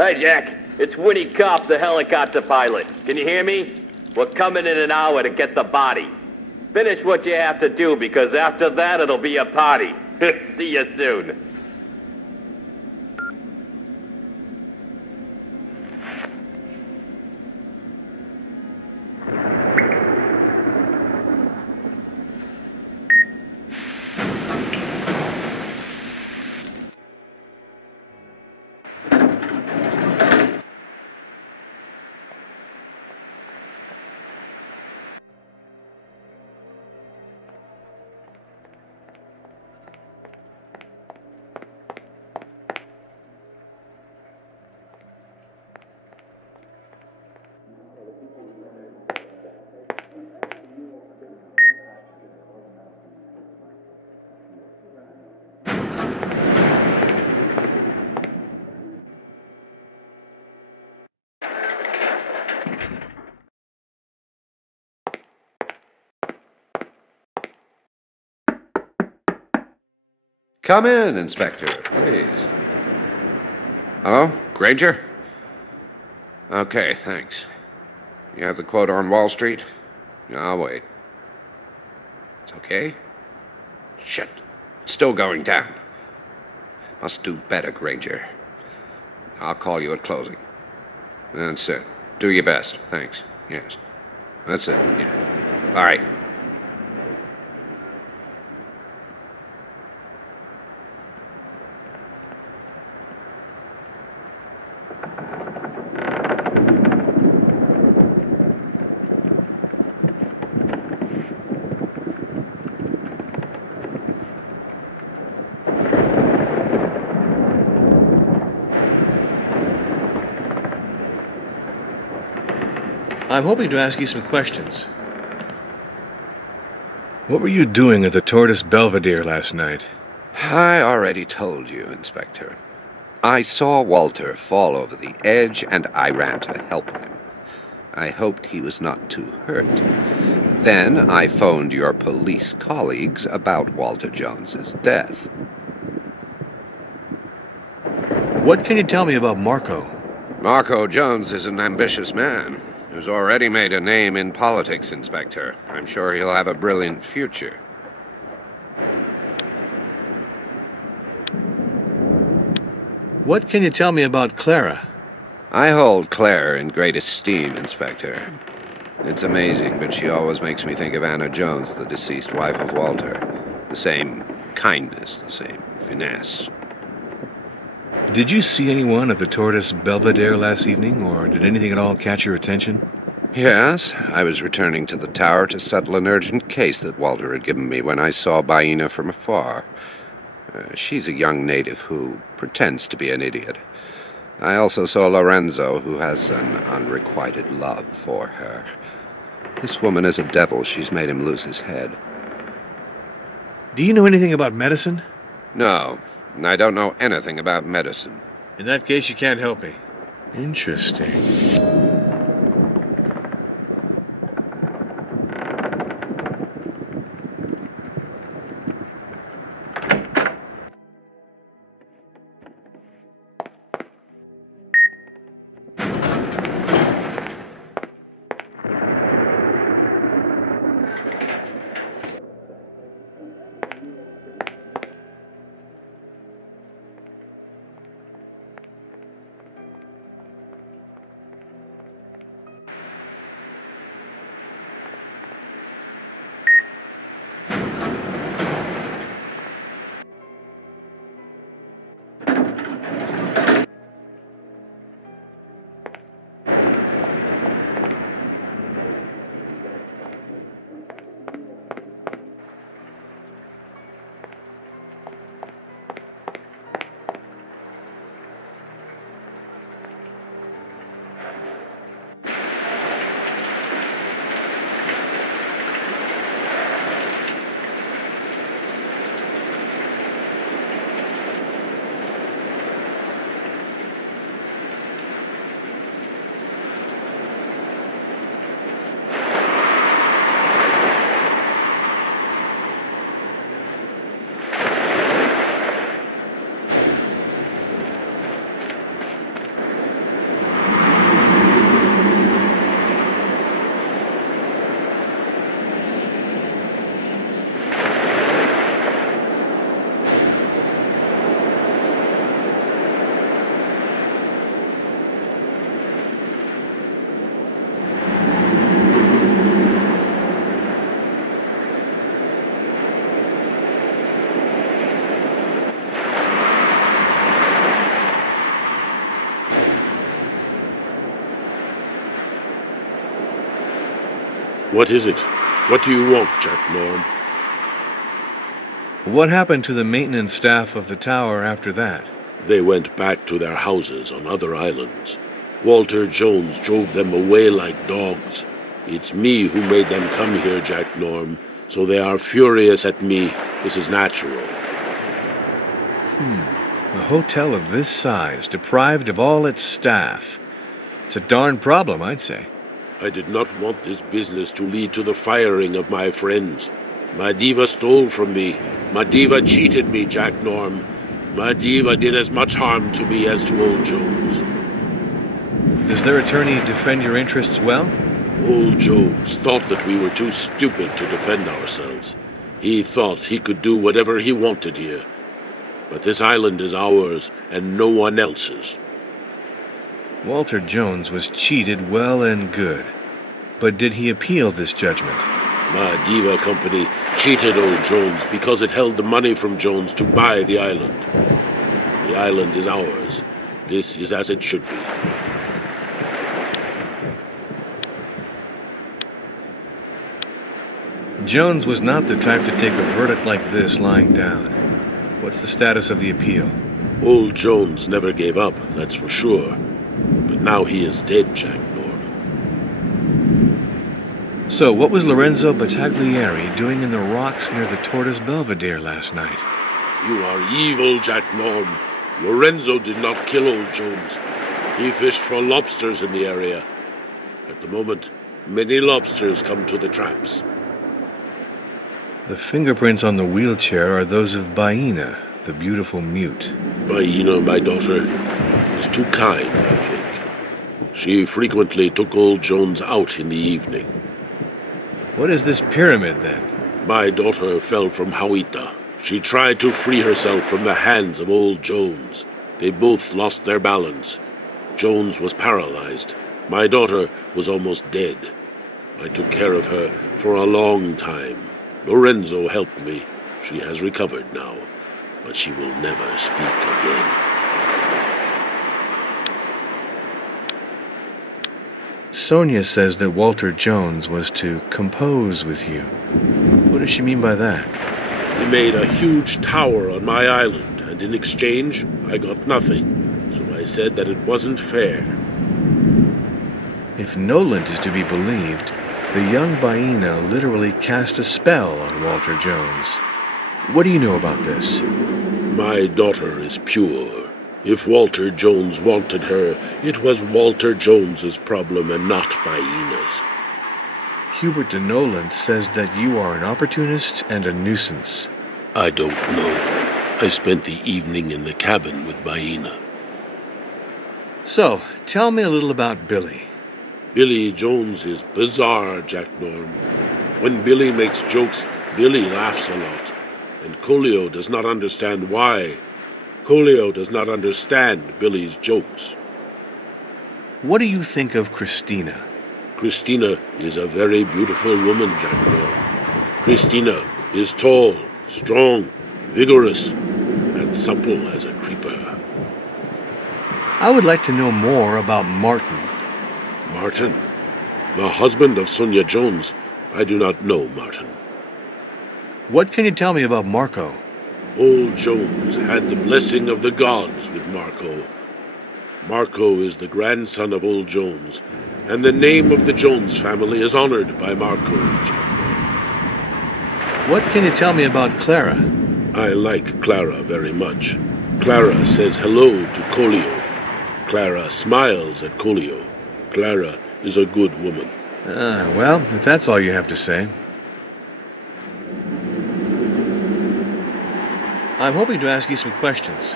Hi, Jack. It's Winnie Kopp, the helicopter pilot. Can you hear me? We're coming in an hour to get the body. Finish what you have to do, because after that it'll be a party. See you soon. Come in, Inspector, please. Hello? Granger? Okay, thanks. You have the quote on Wall Street? I'll wait. It's okay? Shit. It's still going down. Must do better, Granger. I'll call you at closing. That's it. Do your best. Thanks. Yes. That's it. Yeah. All right. I'm hoping to ask you some questions. What were you doing at the Tortoise Belvedere last night? I already told you, Inspector. I saw Walter fall over the edge, and I ran to help him. I hoped he was not too hurt. Then I phoned your police colleagues about Walter Jones's death. What can you tell me about Marco? Marco Jones is an ambitious man who's already made a name in politics, Inspector. I'm sure he'll have a brilliant future. What can you tell me about Clara? I hold Claire in great esteem, Inspector. It's amazing, but she always makes me think of Anna Jones, the deceased wife of Walter. The same kindness, the same finesse. Did you see anyone at the Tortoise Belvedere last evening, or did anything at all catch your attention? Yes, I was returning to the tower to settle an urgent case that Walter had given me when I saw Baina from afar. She's a young native who pretends to be an idiot. I also saw Lorenzo, who has an unrequited love for her. This woman is a devil. She's made him lose his head. Do you know anything about medicine? No, and I don't know anything about medicine. In that case, you can't help me. Interesting. What is it? What do you want, Jack Norm? What happened to the maintenance staff of the tower after that? They went back to their houses on other islands. Walter Jones drove them away like dogs. It's me who made them come here, Jack Norm, so they are furious at me. This is natural. A hotel of this size, deprived of all its staff. It's a darn problem, I'd say. I did not want this business to lead to the firing of my friends. My diva stole from me. My diva cheated me, Jack Norm. My diva did as much harm to me as to old Jones. Does their attorney defend your interests well? Old Jones thought that we were too stupid to defend ourselves. He thought he could do whatever he wanted here. But this island is ours and no one else's. Walter Jones was cheated well and good. But did he appeal this judgment? My diva company cheated old Jones because it held the money from Jones to buy the island. The island is ours. This is as it should be. Jones was not the type to take a verdict like this lying down. What's the status of the appeal? Old Jones never gave up, that's for sure. But now he is dead, Jack Norm. So, what was Lorenzo Battaglieri doing in the rocks near the Tortoise Belvedere last night? You are evil, Jack Norm. Lorenzo did not kill old Jones. He fished for lobsters in the area. At the moment, many lobsters come to the traps. The fingerprints on the wheelchair are those of Baina, the beautiful mute. Baina, my daughter, is too kind, I think. She frequently took old Jones out in the evening. What is this pyramid, then? My daughter fell from Hawita. She tried to free herself from the hands of old Jones. They both lost their balance. Jones was paralyzed. My daughter was almost dead. I took care of her for a long time. Lorenzo helped me. She has recovered now, but she will never speak again. Sonia says that Walter Jones was to compose with you. What does she mean by that? He made a huge tower on my island, and in exchange, I got nothing. So I said that it wasn't fair. If Noland is to be believed, the young Baina literally cast a spell on Walter Jones. What do you know about this? My daughter is pure. If Walter Jones wanted her, it was Walter Jones's problem and not Baina's. Hubert de Noland says that you are an opportunist and a nuisance. I don't know. I spent the evening in the cabin with Baina. So, tell me a little about Billy. Billy Jones is bizarre, Jack Norm. When Billy makes jokes, Billy laughs a lot. And Colio does not understand why. Colio does not understand Billy's jokes. What do you think of Christina? Christina is a very beautiful woman, Jack Norm. Christina is tall, strong, vigorous, and supple as a creeper. I would like to know more about Martin. Martin? The husband of Sonia Jones. I do not know Martin. What can you tell me about Marco? Old Jones had the blessing of the gods with Marco. Marco is the grandson of old Jones, and the name of the Jones family is honored by Marco. What can you tell me about Clara? I like Clara very much. Clara says hello to Colio. Clara smiles at Colio. Clara is a good woman. Well, if that's all you have to say. I'm hoping to ask you some questions.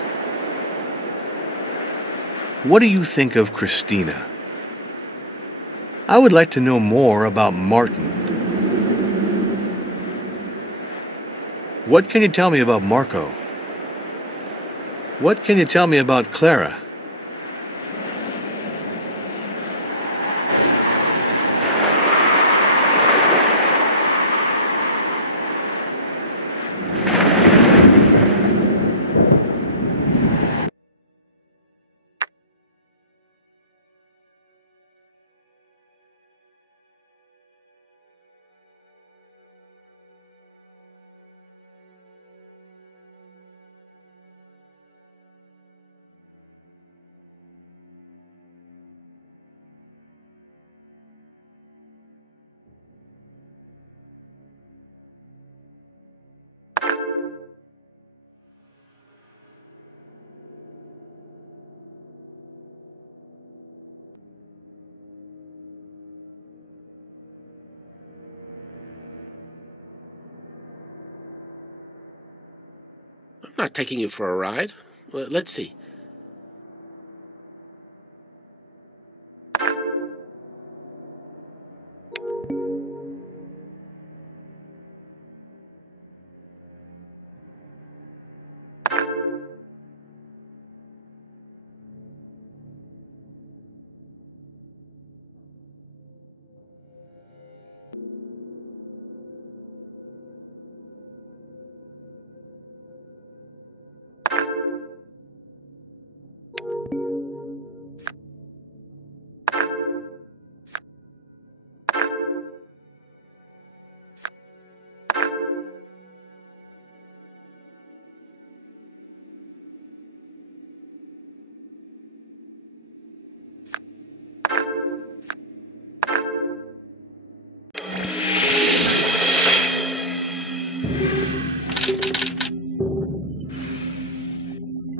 What do you think of Christina? I would like to know more about Martin. What can you tell me about Marco? What can you tell me about Clara? Not taking you for a ride. Well, let's see.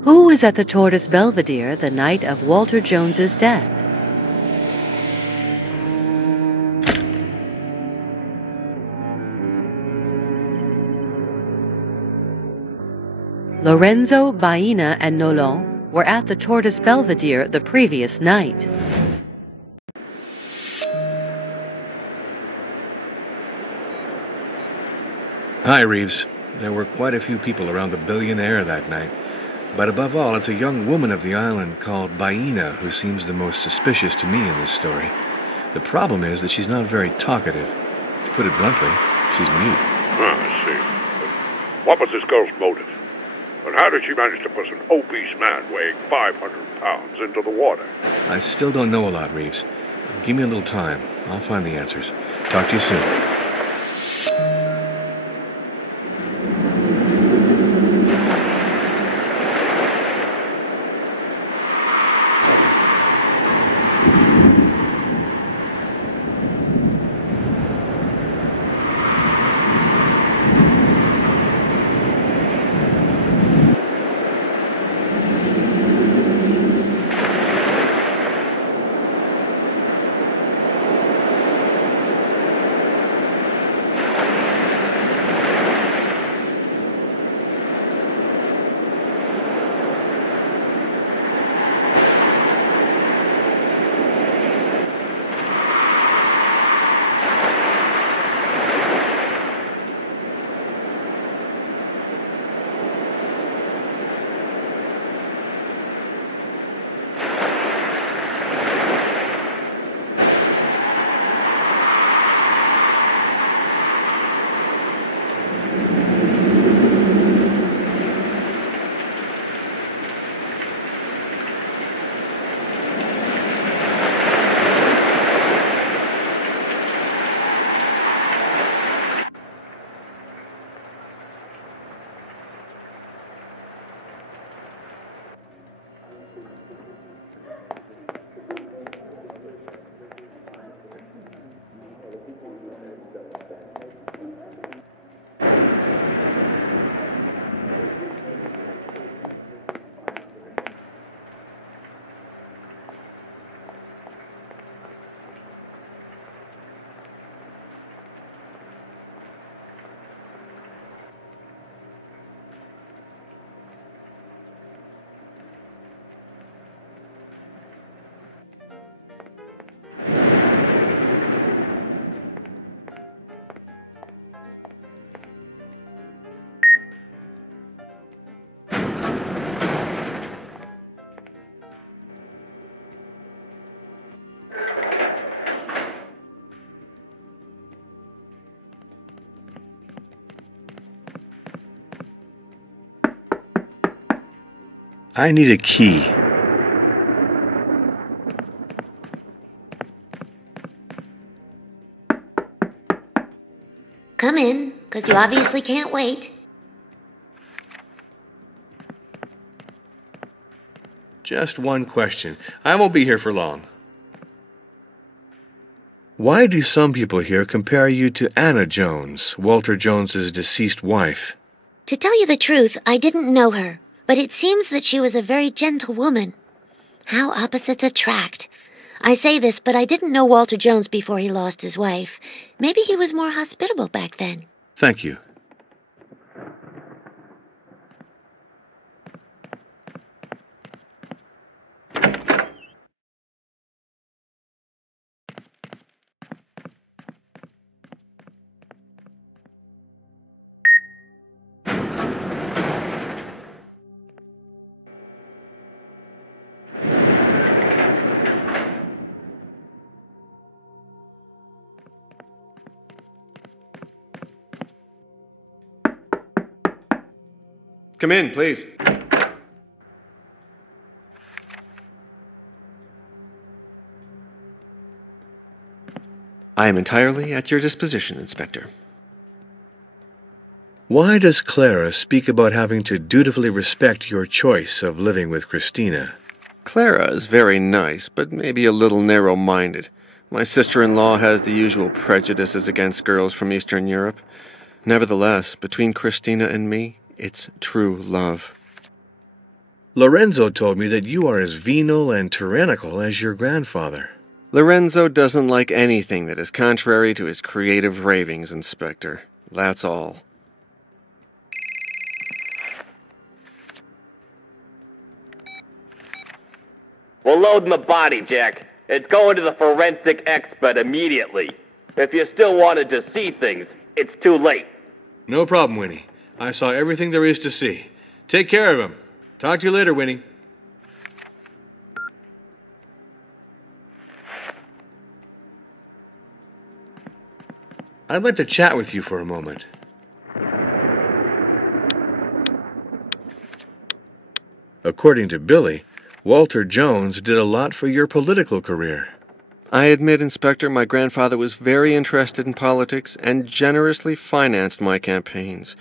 Who was at the Tortoise Belvedere the night of Walter Jones's death? Lorenzo, Baena, and Nolan were at the Tortoise Belvedere the previous night. Hi, Reeves. There were quite a few people around the Billionaire that night. But above all, it's a young woman of the island called Baena who seems the most suspicious to me in this story. The problem is that she's not very talkative. To put it bluntly, she's mute. I see. What was this girl's motive? And how did she manage to push an obese man weighing 500 pounds into the water? I still don't know a lot, Reeves. Give me a little time. I'll find the answers. Talk to you soon. I need a key. Come in, because you obviously can't wait. Just one question. I won't be here for long. Why do some people here compare you to Anna Jones, Walter Jones's deceased wife? To tell you the truth, I didn't know her, but it seems that she was a very gentle woman. How opposites attract. I say this, but I didn't know Walter Jones before he lost his wife. Maybe he was more hospitable back then. Thank you. Come in, please. I am entirely at your disposition, Inspector. Why does Clara speak about having to dutifully respect your choice of living with Christina? Clara is very nice, but maybe a little narrow-minded. My sister-in-law has the usual prejudices against girls from Eastern Europe. Nevertheless, between Christina and me, it's true love. Lorenzo told me that you are as venal and tyrannical as your grandfather. Lorenzo doesn't like anything that is contrary to his creative ravings, Inspector. That's all. We're loading the body, Jack. It's going to the forensic expert immediately. If you still wanted to see things, it's too late. No problem, Winnie. I saw everything there is to see. Take care of him. Talk to you later, Winnie. I'd like to chat with you for a moment. According to Billy, Walter Jones did a lot for your political career. I admit, Inspector, my grandfather was very interested in politics and generously financed my campaigns.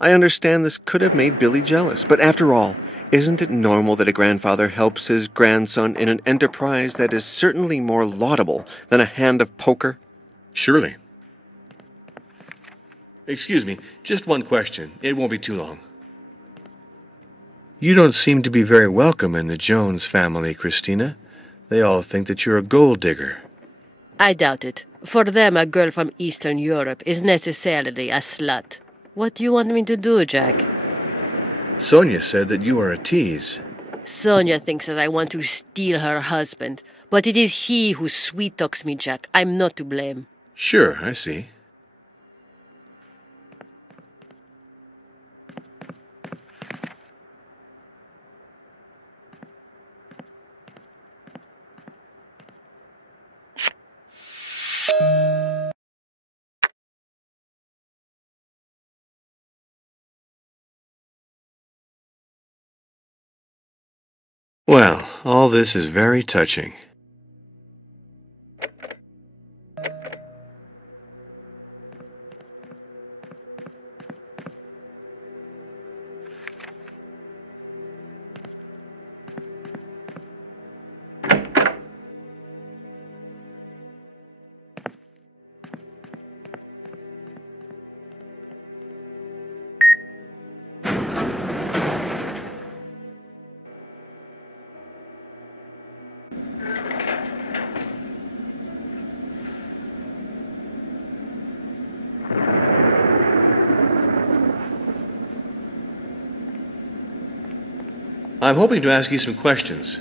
I understand this could have made Billy jealous, but after all, isn't it normal that a grandfather helps his grandson in an enterprise that is certainly more laudable than a hand of poker? Surely. Excuse me, just one question. It won't be too long. You don't seem to be very welcome in the Jones family, Christina. They all think that you're a gold digger. I doubt it. For them, a girl from Eastern Europe is necessarily a slut. What do you want me to do, Jack? Sonia said that you are a tease. Sonia thinks that I want to steal her husband. But it is he who sweet-talks me, Jack. I'm not to blame. Sure, I see. Well, all this is very touching. I'm hoping to ask you some questions.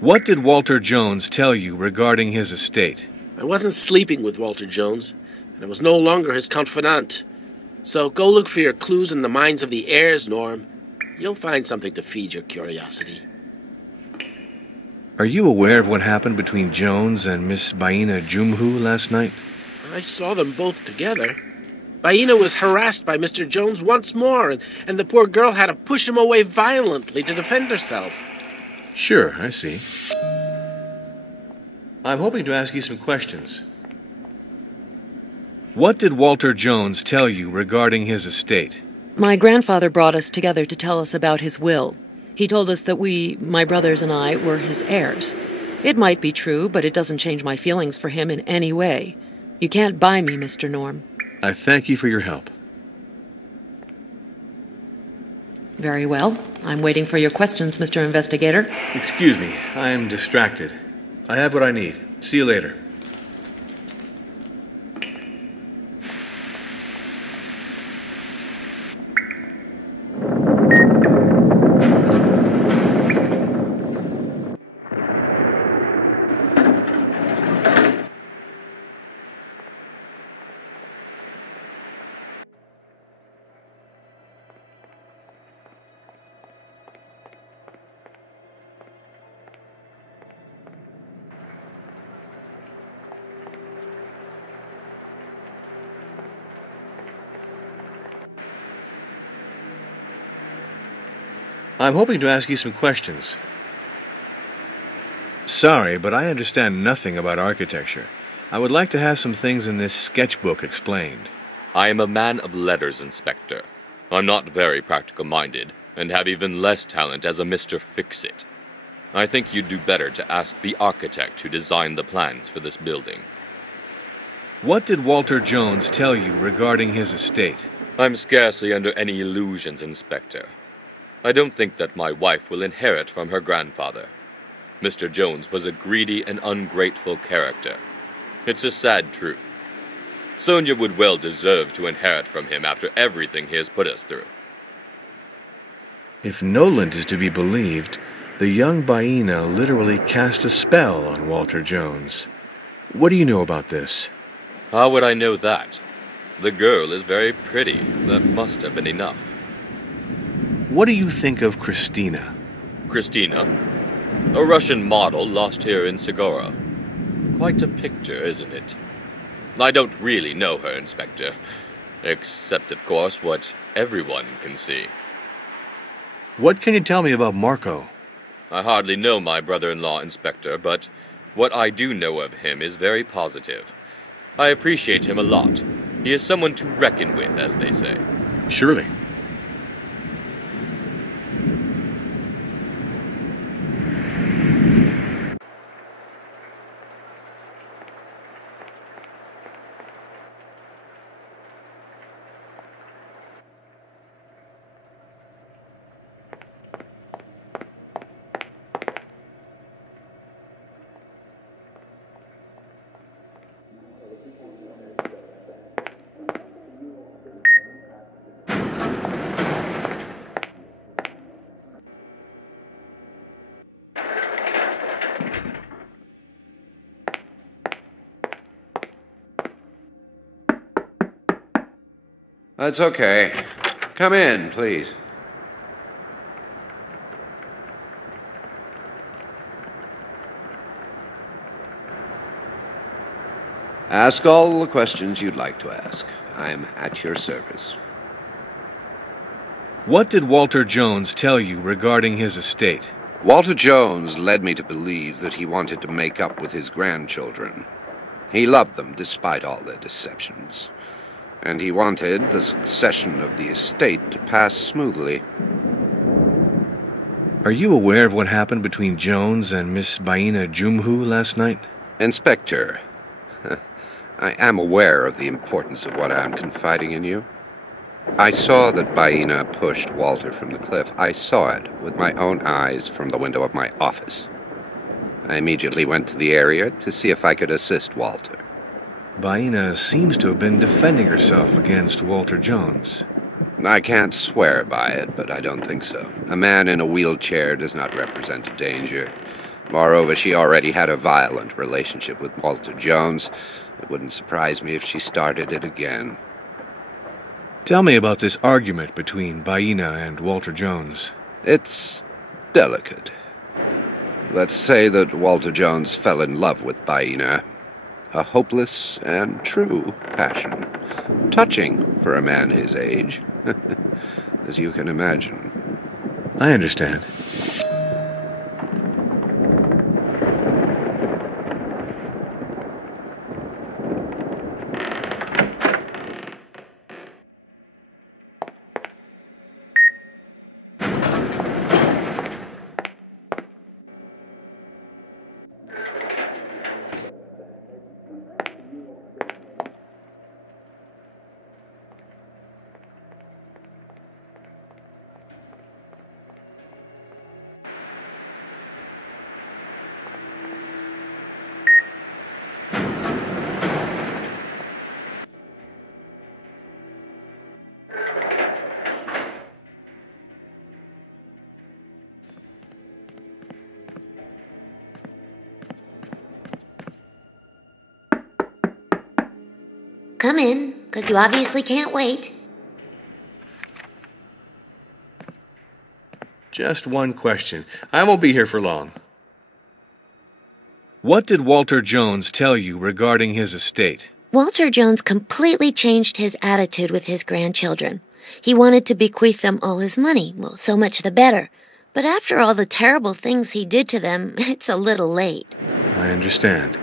What did Walter Jones tell you regarding his estate? I wasn't sleeping with Walter Jones, and I was no longer his confidant. So go look for your clues in the minds of the heirs, Norm. You'll find something to feed your curiosity. Are you aware of what happened between Jones and Miss Baina Jumhu last night? I saw them both together. Baina was harassed by Mr. Jones once more, and the poor girl had to push him away violently to defend herself. Sure, I see. I'm hoping to ask you some questions. What did Walter Jones tell you regarding his estate? My grandfather brought us together to tell us about his will. He told us that we, my brothers and I, were his heirs. It might be true, but it doesn't change my feelings for him in any way. You can't buy me, Mr. Norm. I thank you for your help. Very well. I'm waiting for your questions, Mr. Investigator. Excuse me, I am distracted. I have what I need. See you later. I'm hoping to ask you some questions. Sorry, but I understand nothing about architecture. I would like to have some things in this sketchbook explained. I am a man of letters, Inspector. I'm not very practical-minded, and have even less talent as a Mr. Fix-It. I think you'd do better to ask the architect who designed the plans for this building. What did Walter Jones tell you regarding his estate? I'm scarcely under any illusions, Inspector. I don't think that my wife will inherit from her grandfather. Mr. Jones was a greedy and ungrateful character. It's a sad truth. Sonia would well deserve to inherit from him after everything he has put us through. If Noland is to be believed, the young Baina literally cast a spell on Walter Jones. What do you know about this? How would I know that? The girl is very pretty. That must have been enough. What do you think of Christina? Christina? A Russian model lost here in Segura. Quite a picture, isn't it? I don't really know her, Inspector. Except, of course, what everyone can see. What can you tell me about Marco? I hardly know my brother-in-law, Inspector, but what I do know of him is very positive. I appreciate him a lot. He is someone to reckon with, as they say. Surely. That's okay. Come in, please. Ask all the questions you'd like to ask. I'm at your service. What did Walter Jones tell you regarding his estate? Walter Jones led me to believe that he wanted to make up with his grandchildren. He loved them despite all their deceptions. And he wanted the succession of the estate to pass smoothly. Are you aware of what happened between Jones and Miss Baina Jumhu last night? Inspector, I am aware of the importance of what I'm confiding in you. I saw that Baina pushed Walter from the cliff. I saw it with my own eyes from the window of my office. I immediately went to the area to see if I could assist Walter. Baina seems to have been defending herself against Walter Jones. I can't swear by it, but I don't think so. A man in a wheelchair does not represent a danger. Moreover, she already had a violent relationship with Walter Jones. It wouldn't surprise me if she started it again. Tell me about this argument between Baina and Walter Jones. It's delicate. Let's say that Walter Jones fell in love with Baina. A hopeless and true passion. Touching for a man his age, as you can imagine. I understand. Come in, because you obviously can't wait. Just one question. I won't be here for long. What did Walter Jones tell you regarding his estate? Walter Jones completely changed his attitude with his grandchildren. He wanted to bequeath them all his money. Well, so much the better. But after all the terrible things he did to them, it's a little late. I understand.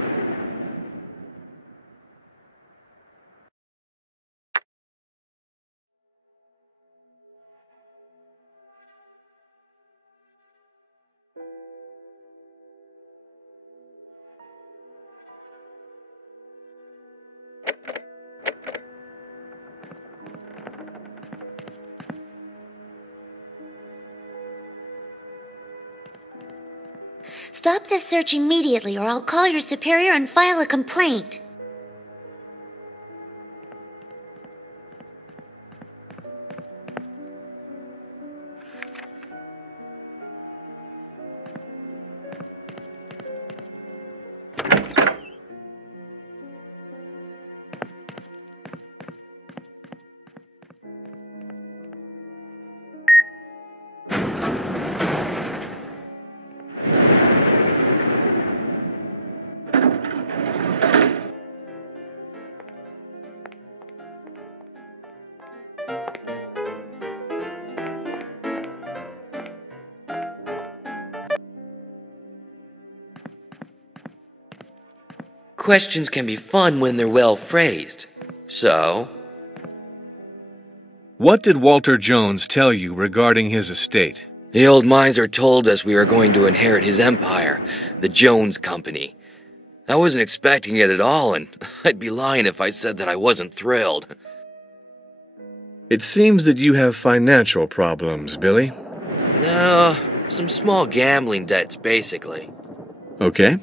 Stop this search immediately, or I'll call your superior and file a complaint. Questions can be fun when they're well phrased. So? What did Walter Jones tell you regarding his estate? The old miser told us we were going to inherit his empire, the Jones Company. I wasn't expecting it at all, and I'd be lying if I said that I wasn't thrilled. It seems that you have financial problems, Billy. No, some small gambling debts, basically. Okay.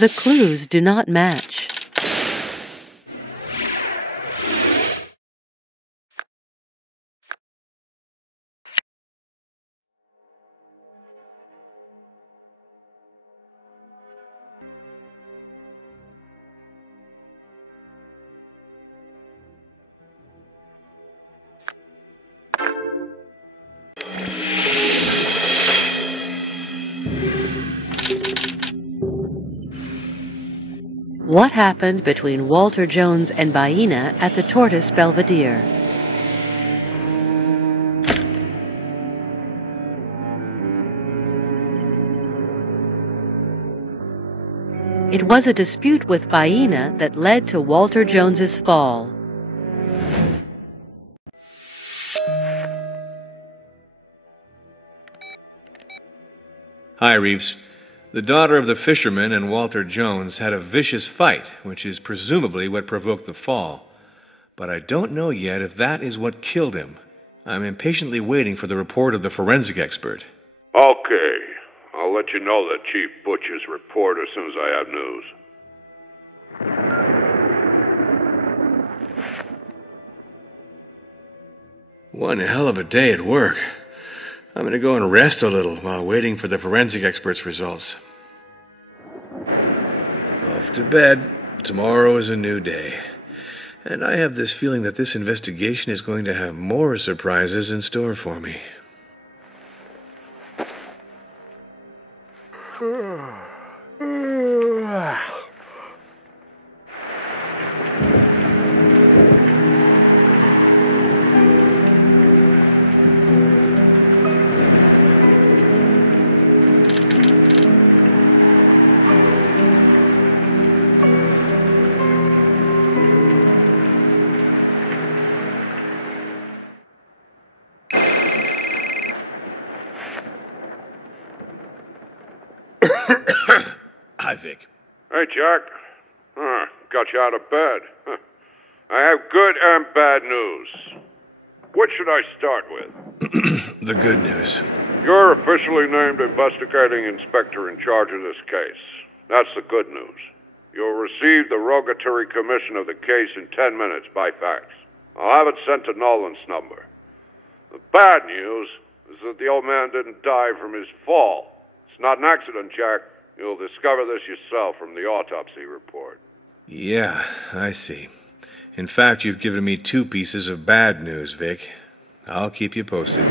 The clues do not match. What happened between Walter Jones and Baena at the Tortoise Belvedere? It was a dispute with Baena that led to Walter Jones's fall. Hi, Reeves. The daughter of the fisherman and Walter Jones had a vicious fight, which is presumably what provoked the fall. But I don't know yet if that is what killed him. I'm impatiently waiting for the report of the forensic expert. Okay. I'll let you know the Chief Butcher's report as soon as I have news. One hell of a day at work. I'm going to go and rest a little while waiting for the forensic expert's results. Off to bed. Tomorrow is a new day. And I have this feeling that this investigation is going to have more surprises in store for me. Hi, Vic. Hey, Jack. Got you out of bed. I have good and bad news. What should I start with? The good news. You're officially named investigating inspector in charge of this case. That's the good news. You'll receive the rogatory commission of the case in 10 minutes by fax. I'll have it sent to Nolan's number. The bad news is that the old man didn't die from his fall. It's not an accident, Jack. You'll discover this yourself from the autopsy report. Yeah, I see. In fact, you've given me 2 pieces of bad news, Vic. I'll keep you posted.